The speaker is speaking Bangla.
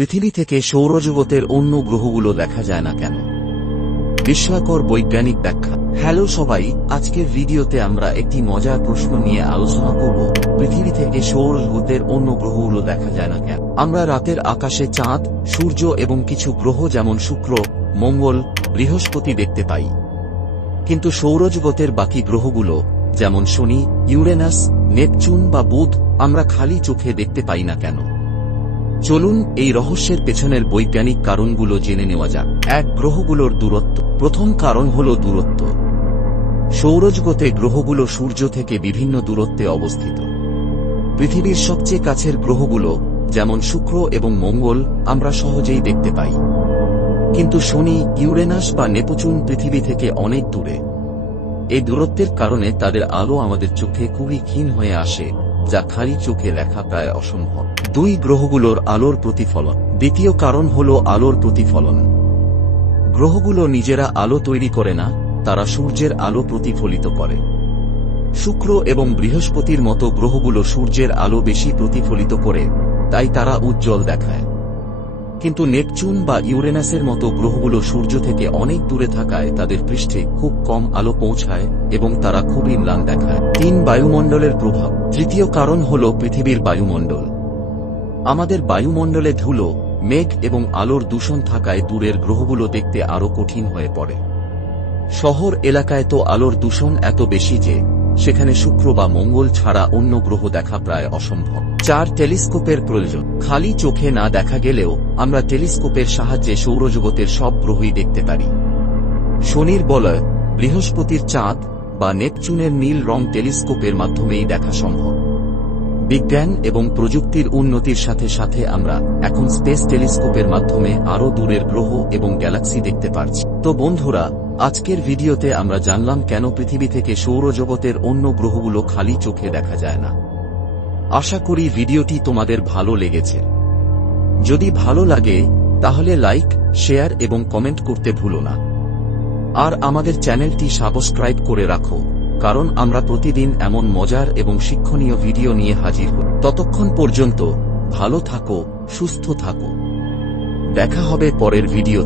পৃথিবী থেকে সৌরজগতের অন্য গ্রহগুলো দেখা যায় না কেন? বিস্ময়কর বৈজ্ঞানিক ব্যাখ্যা। হ্যালো সবাই, আজকের ভিডিওতে আমরা একটি মজার প্রশ্ন নিয়ে আলোচনা করব, পৃথিবী থেকে সৌরজগতের অন্য গ্রহগুলো দেখা যায় না কেন? আমরা রাতের আকাশে চাঁদ, সূর্য এবং কিছু গ্রহ যেমন শুক্র, মঙ্গল, বৃহস্পতি দেখতে পাই, কিন্তু সৌরজগতের বাকি গ্রহগুলো যেমন শনি, ইউরেনাস, নেপচুন বা বুধ আমরা খালি চোখে দেখতে পাই না কেন? চলুন এই রহস্যের পেছনের বৈজ্ঞানিক কারণগুলো জেনে নেওয়া যাক। গ্রহগুলোর দূরত্ব। প্রথম কারণ হল দূরত্ব। সৌরজগতে গ্রহগুলো সূর্য থেকে বিভিন্ন দূরত্বে অবস্থিত। পৃথিবীর সবচেয়ে কাছের গ্রহগুলো যেমন শুক্র এবং মঙ্গল আমরা সহজেই দেখতে পাই, কিন্তু শনি, ইউরেনাস বা নেপচুন পৃথিবী থেকে অনেক দূরে। এই দূরত্বের কারণে তাদের আলো আমাদের চোখে খুবই ক্ষীণ হয়ে আসে, যা খালি চোখে দেখা প্রায় অসম্ভব। গ্রহগুলোর আলোর প্রতিফলন। দ্বিতীয় কারণ হল আলোর প্রতিফলন। গ্রহগুলো নিজেরা আলো তৈরি করে না, তারা সূর্যের আলো প্রতিফলিত করে। শুক্র এবং বৃহস্পতির মতো গ্রহগুলো সূর্যের আলো বেশি প্রতিফলিত করে, তাই তারা উজ্জ্বল দেখায়। কিন্তু নেপচুন বা ইউরেনাসের মতো গ্রহগুলো সূর্য থেকে অনেক দূরে থাকায় তাদের পৃষ্ঠে খুব কম আলো পৌঁছায় এবং তারা খুবই ম্লান দেখায়। বায়ুমণ্ডলের প্রভাব। তৃতীয় কারণ হল পৃথিবীর বায়ুমণ্ডল। আমাদের বায়ুমণ্ডলে ধুলো, মেঘ এবং আলোর দূষণ থাকায় দূরের গ্রহগুলো দেখতে আরো কঠিন হয়ে পড়ে। শহর এলাকায় তো আলোর দূষণ এত বেশি যে সেখানে শুক্র বা মঙ্গল ছাড়া অন্য গ্রহ দেখা প্রায় অসম্ভব। টেলিস্কোপের প্রয়োজন। খালি চোখে না দেখা গেলেও আমরা টেলিস্কোপের সাহায্যে সৌরজগতের সব গ্রহই দেখতে পারি। শনির বলয়, বৃহস্পতির চাঁদ বা নেপচুনের নীল রং টেলিস্কোপের মাধ্যমেই দেখা সম্ভব। বিজ্ঞান এবং প্রযুক্তির উন্নতির সাথে সাথে আমরা এখন স্পেস টেলিস্কোপের মাধ্যমে আরও দূরের গ্রহ এবং গ্যালাক্সি দেখতে পারছি। তো বন্ধুরা, আজকের ভিডিওতে আমরা জানলাম কেন পৃথিবী থেকে সৌরজগতের অন্য গ্রহগুলো খালি চোখে দেখা যায় না। আশা করি ভিডিওটি তোমাদের ভালো লেগেছে। যদি ভালো লাগে তাহলে লাইক, শেয়ার এবং কমেন্ট করতে ভুলো না। আর আমাদের চ্যানেলটি সাবস্ক্রাইব করে রাখো, কারণ আমরা প্রতিদিন এমন মজার এবং শিক্ষণীয় ভিডিও নিয়ে হাজির হই। ততক্ষণ পর্যন্ত ভালো থাকো, সুস্থ থাকো। দেখা হবে পরের ভিডিও।